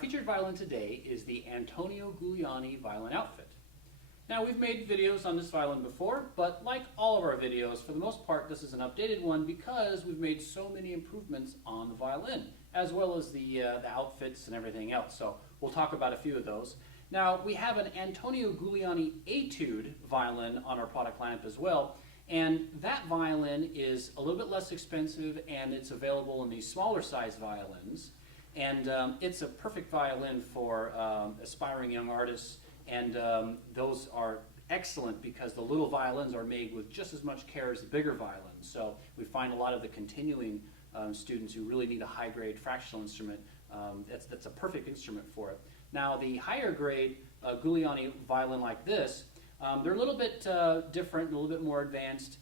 featured violin today is the Antonio Giuliani Violin outfit. Now, we've made videos on this violin before, but like all of our videos, for the most part, this is an updated one because we've made so many improvements on the violin, as well as the outfits and everything else. So we'll talk about a few of those. Now, we have an Antonio Giuliani Etude violin on our product lineup as well, and that violin is a little bit less expensive, and it's available in these smaller size violins. And it's a perfect violin for aspiring young artists, and those are excellent because the little violins are made with just as much care as the bigger violins. So we find a lot of the continuing students who really need a high-grade fractional instrument, that's a perfect instrument for it. Now, the higher grade Giuliani violin like this, they're a little bit different, a little bit more advanced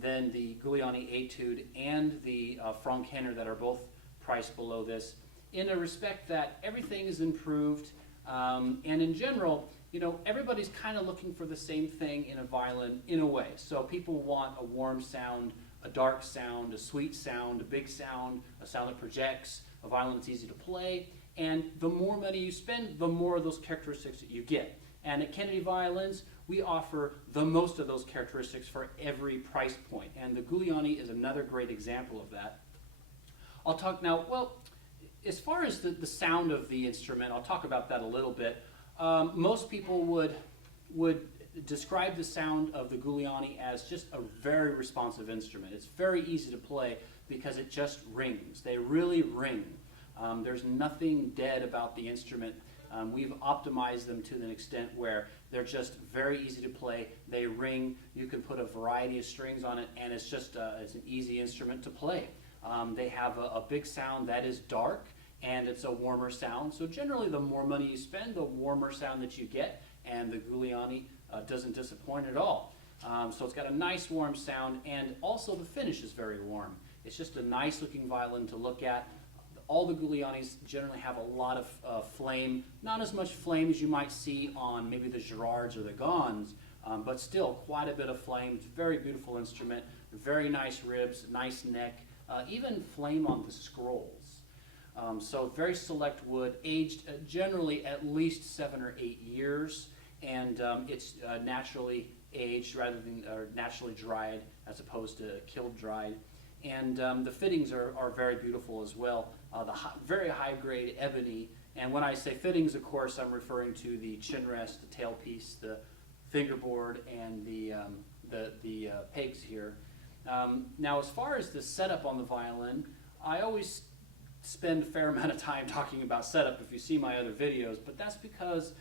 than the Giuliani Etude and the Frankenner that are both priced below this, in a respect that everything is improved, and in general, you know, everybody's kind of looking for the same thing in a violin in a way. So people want a warm sound, a dark sound, a sweet sound, a big sound, a sound that projects, a violin that's easy to play, and the more money you spend, the more of those characteristics that you get. And at Kennedy Violins, we offer the most of those characteristics for every price point, and the Giuliani is another great example of that. I'll talk now, well, as far as the sound of the instrument, I'll talk about that a little bit. Most people would describe the sound of the Giuliani as just a very responsive instrument. It's very easy to play because it just rings. They really ring. There's nothing dead about the instrument. We've optimized them to an extent where they're just very easy to play. They ring. You can put a variety of strings on it, and it's just it's an easy instrument to play. They have a big sound that is dark, and it's a warmer sound. So generally, the more money you spend, the warmer sound that you get, and the Giuliani doesn't disappoint at all. So it's got a nice warm sound, and also the finish is very warm. It's just a nice looking violin to look at. All the Giulianis generally have a lot of flame, not as much flame as you might see on maybe the Girards or the Gons, but still quite a bit of flame. It's a very beautiful instrument, very nice ribs, nice neck, even flame on the scrolls. So very select wood, aged generally at least 7 or 8 years, and it's naturally aged rather than naturally dried as opposed to killed dried. And the fittings are very beautiful as well. Very high grade ebony, and when I say fittings, of course, I'm referring to the chin rest, the tailpiece, the fingerboard, and the pegs here. Now, as far as the setup on the violin, I always spend a fair amount of time talking about setup if you see my other videos, but that's because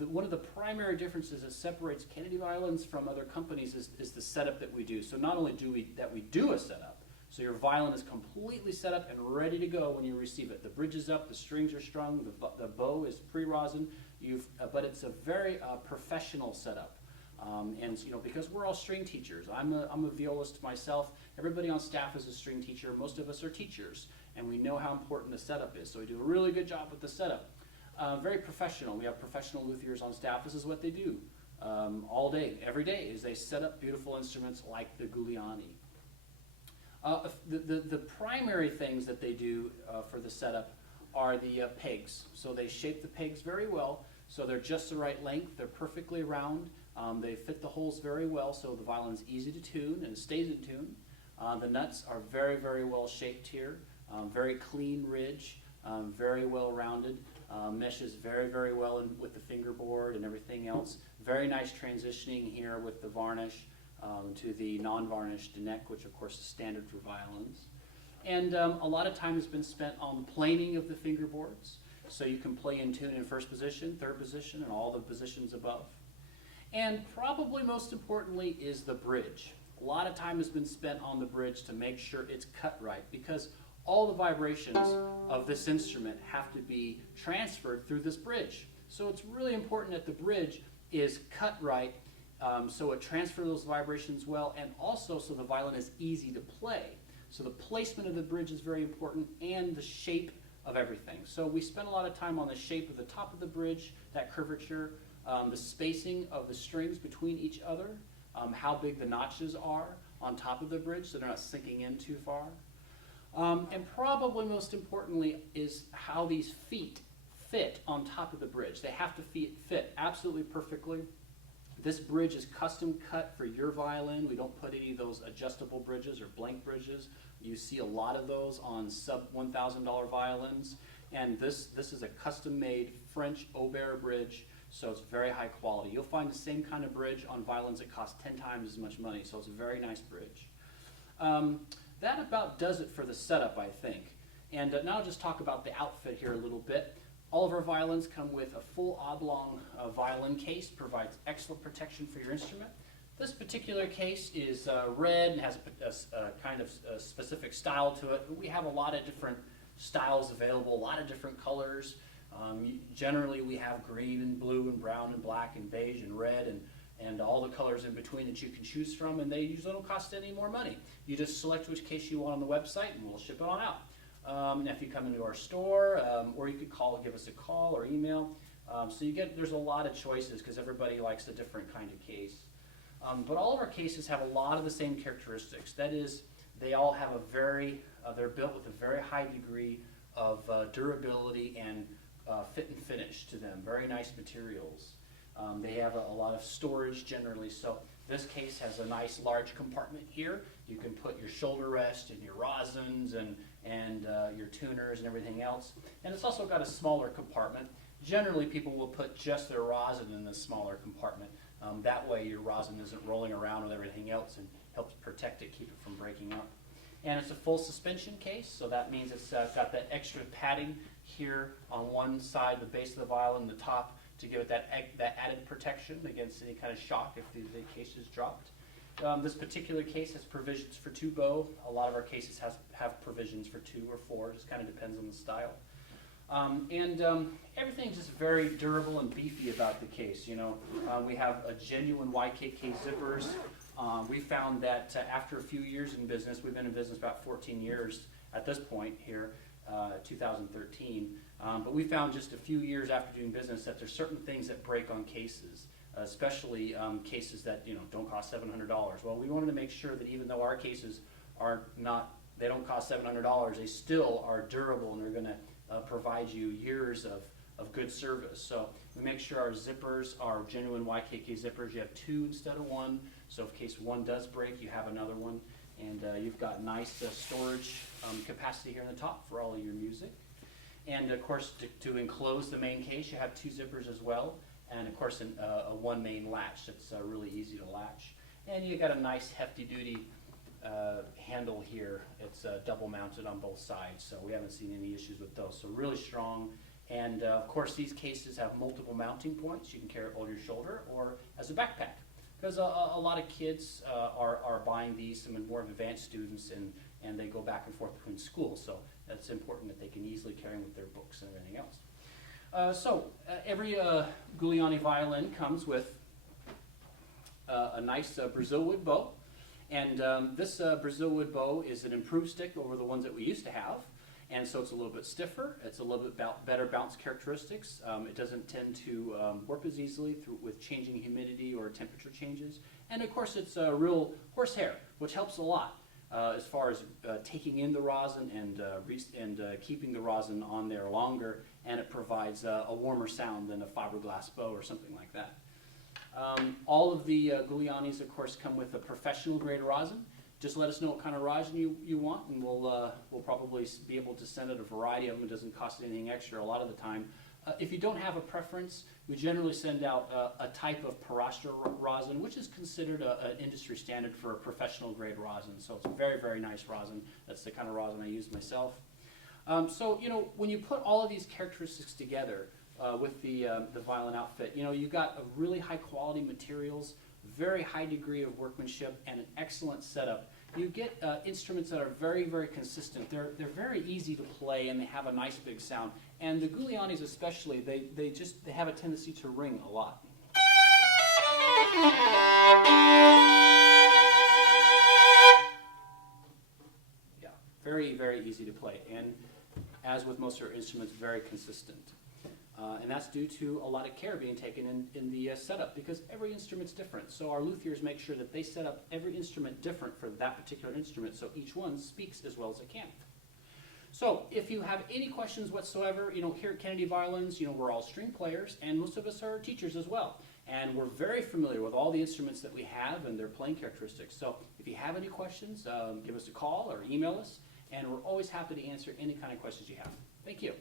one of the primary differences that separates Kennedy violins from other companies is the setup that we do. So not only do we do a setup, so your violin is completely set up and ready to go when you receive it. The bridge is up, the strings are strung, the bow is pre-rosin, but it's a very professional setup. And you know, because we're all string teachers, I'm a violist myself. Everybody on staff is a string teacher. Most of us are teachers, and we know how important the setup is. So we do a really good job with the setup. Very professional. We have professional luthiers on staff. This is what they do all day, every day, is they set up beautiful instruments like the Giuliani. The primary things that they do for the setup are the pegs. So they shape the pegs very well, so they're just the right length. They're perfectly round. They fit the holes very well, so the violin's easy to tune and it stays in tune. The nuts are very, very well shaped here. Very clean ridge, very well rounded. Meshes very, very well with the fingerboard and everything else. Very nice transitioning here with the varnish to the non-varnished neck, which of course is standard for violins. And a lot of time has been spent on the planing of the fingerboards, so you can play in tune in first position, third position, and all the positions above. And probably most importantly is the bridge. A lot of time has been spent on the bridge to make sure it's cut right, because all the vibrations of this instrument have to be transferred through this bridge. So it's really important that the bridge is cut right, so it transfers those vibrations well, and also so the violin is easy to play. So the placement of the bridge is very important, and the shape of everything. So we spend a lot of time on the shape of the top of the bridge, that curvature, the spacing of the strings between each other, how big the notches are on top of the bridge so they're not sinking in too far. And probably most importantly is how these feet fit on top of the bridge. They have to fit absolutely perfectly. This bridge is custom cut for your violin. We don't put any of those adjustable bridges or blank bridges. You see a lot of those on sub $1,000 violins. And this is a custom-made French Aubert bridge, so it's very high quality. You'll find the same kind of bridge on violins that cost 10 times as much money, so it's a very nice bridge. That about does it for the setup, I think. And now I'll just talk about the outfit here a little bit. All of our violins come with a full oblong violin case, provides excellent protection for your instrument. This particular case is red and has a kind of a specific style to it. We have a lot of different styles available, a lot of different colors. Generally we have green and blue and brown and black and beige and red and all the colors in between that you can choose from, and they usually don't cost any more money. You just select which case you want on the website and we'll ship it on out. If you come into our store, or you could give us a call or email. So there's a lot of choices because everybody likes a different kind of case. But all of our cases have a lot of the same characteristics. That is, they all have they're built with a very high degree of durability and fit and finish to them. Very nice materials. They have a lot of storage generally. So this case has a nice large compartment here. You can put your shoulder rest and your rosins and your tuners and everything else. And it's also got a smaller compartment. Generally, people will put just their rosin in this smaller compartment. That way your rosin isn't rolling around with everything else and helps protect it, keep it from breaking up. And it's a full suspension case, so that means it's got that extra padding here on one side, the base of the violin, the top, to give it that added protection against any kind of shock if the case is dropped. This particular case has provisions for 2 bow. A lot of our cases have provisions for 2 or 4, just kind of depends on the style. Everything's just very durable and beefy about the case. We have a genuine YKK zippers. We found that after a few years in business, we've been in business about 14 years at this point here, 2013. But we found just a few years after doing business that there's certain things that break on cases, especially cases that don't cost $700. Well, we wanted to make sure that even though our cases they don't cost $700, they still are durable and they're going to provide you years of good service. So we make sure our zippers are genuine YKK zippers. You have 2 instead of 1, so if case 1 does break, you have another one. And you've got nice storage capacity here on the top for all of your music. And of course, to enclose the main case, you have 2 zippers as well. And of course, a 1 main latch that's really easy to latch. And you got a nice hefty duty handle here. It's double mounted on both sides, so we haven't seen any issues with those. So really strong. And of course, these cases have multiple mounting points. You can carry it over your shoulder or as a backpack. Because a lot of kids are buying these, some more advanced students, and they go back and forth between schools. So it's important that they can easily carry them with their books and everything else. Every Giuliani violin comes with a nice Brazilwood bow. And this Brazilwood bow is an improved stick over the ones that we used to have. And so it's a little bit stiffer. It's a little bit better bounce characteristics. It doesn't tend to warp as easily with changing humidity or temperature changes. And of course, it's real horsehair, which helps a lot as far as taking in the rosin and keeping the rosin on there longer. And it provides a warmer sound than a fiberglass bow or something like that. All of the Giulianis, of course, come with a professional grade rosin. Just let us know what kind of rosin you want, and we'll probably be able to send it a variety of them. It doesn't cost anything extra a lot of the time. If you don't have a preference, we generally send out a type of Parastra rosin, which is considered an industry standard for a professional grade rosin. So it's a very, very nice rosin. That's the kind of rosin I use myself. When you put all of these characteristics together with the violin outfit, you've got a really high quality materials, very high degree of workmanship, and an excellent setup. You get instruments that are very, very consistent. They're very easy to play, and they have a nice big sound. And the Giulianis especially, they have a tendency to ring a lot. Yeah, very, very easy to play. And as with most of our instruments, very consistent. And that's due to a lot of care being taken in the setup, because every instrument's different. So our luthiers make sure that they set up every instrument different for that particular instrument, so each one speaks as well as it can. So if you have any questions whatsoever, here at Kennedy Violins, we're all string players, and most of us are teachers as well. And we're very familiar with all the instruments that we have and their playing characteristics. So if you have any questions, give us a call or email us, and we're always happy to answer any kind of questions you have. Thank you.